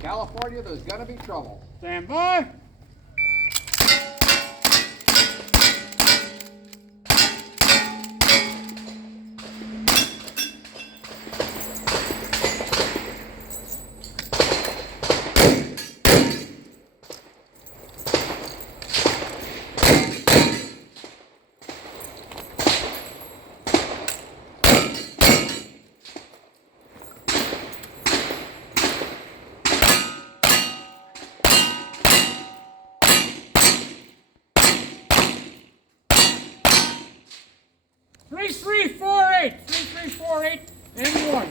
California, there's gonna be trouble. Stand by. Three, 3, 4, 8. 3, 3, 4, 8, and 1.